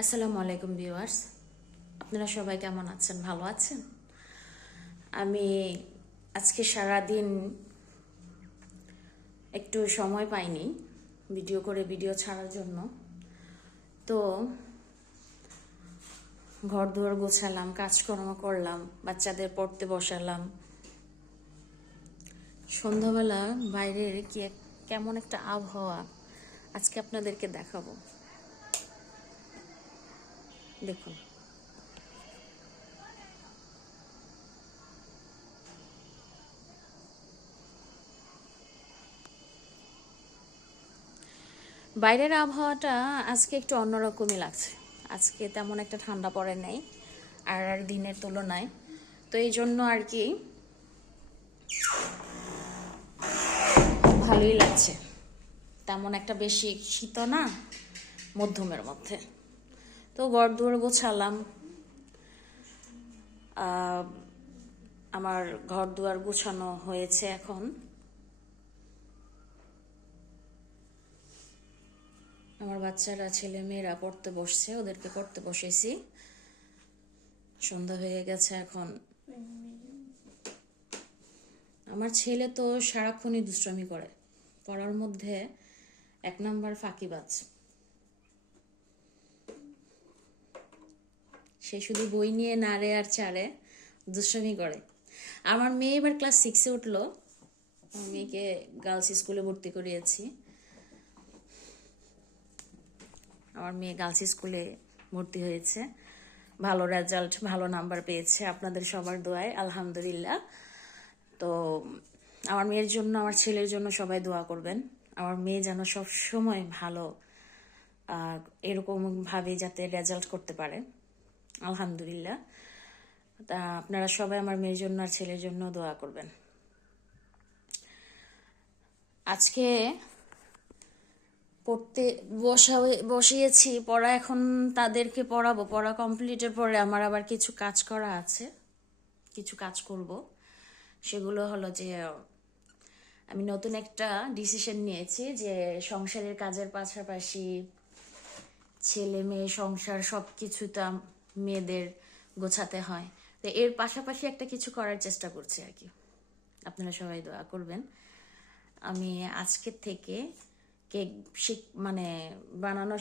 আসসালামু আলাইকুম ভিউয়ার্স, আপনারা সবাই কেমন আছেন? ভালো আছেন? আমি আজকে সারা দিন একটু সময় পাইনি ভিডিও ছাড়ার জন্য। তো ঘর দুয়ার গোছালাম, কাজকর্ম করলাম, বাচ্চাদের পড়তে বসালাম। সন্ধ্যাবেলা বাইরের কেমন একটা আবহাওয়া আজকে আপনাদেরকে দেখাবো। দেখুন, বাইরের আবহাওয়াটা আজকে একটু অন্যরকমই লাগছে। আজকে তেমন একটা ঠান্ডা পড়ে নাই আর দিনের তুলনায়। তো এই জন্য আর কি ভালোই লাগছে। তেমন একটা বেশি শীত না, মধ্যমের মধ্যে। তো ঘর দুয়ার গোছালাম। আমার ঘর দুয়ার গোছানো হয়েছে এখন। আমার বাচ্চারা ছেলে মেয়েরা পড়তে বসছে, ওদেরকে পড়তে বসেছি। সন্ধ্যা হয়ে গেছে এখন। আমার ছেলে তো সারাক্ষণই দুষ্টামি করে, পড়ার মধ্যে এক নাম্বার ফাঁকিবাজ। সে শুধু বই নিয়ে নাড়ে আর চাড়ে, দুষ্টামি করে। আমার মেয়ে এবার ক্লাস 6-এ উঠলো। মেয়েকে গার্লস স্কুলে ভর্তি করিয়েছি। আমার মেয়ে গার্লস স্কুলে ভর্তি হয়েছে, ভালো রেজাল্ট, ভালো নাম্বার পেয়েছে আপনাদের সবার দোয়ায়, আলহামদুলিল্লাহ। তো আমার মেয়ের জন্য, আমার ছেলের জন্য সবাই দোয়া করবেন। আমার মেয়ে যেন সব সময় ভালো এরকম ভাবে যাতে রেজাল্ট করতে পারে, আলহামদুলিল্লাহ। তা আপনারা সবাই আমার মেয়ের জন্য আর ছেলের জন্য দোয়া করবেন। আজকে পড়তে বসিয়েছি, পড়া এখন তাদেরকে পড়াবো। পড়া কমপ্লিটের পরে আমার আবার কিছু কাজ করা আছে, কিছু কাজ করব। সেগুলো হলো যে আমি নতুন একটা ডিসিশন নিয়েছি যে সংসারের কাজের পাশাপাশি ছেলে মেয়ে সংসার সব কিছুটা মেয়েদের গোছাতে হয়। তো এর পাশাপাশি একটা কিছু করার চেষ্টা করছি আর কি। আপনারা সবাই দোয়া করবেন। আমি আজকের থেকে কেক মানে বানানো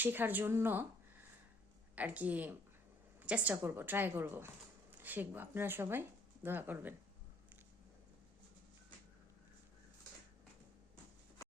শেখার জন্য আর কি চেষ্টা করব, ট্রাই করব, শিখবো। আপনারা সবাই দোয়া করবেন।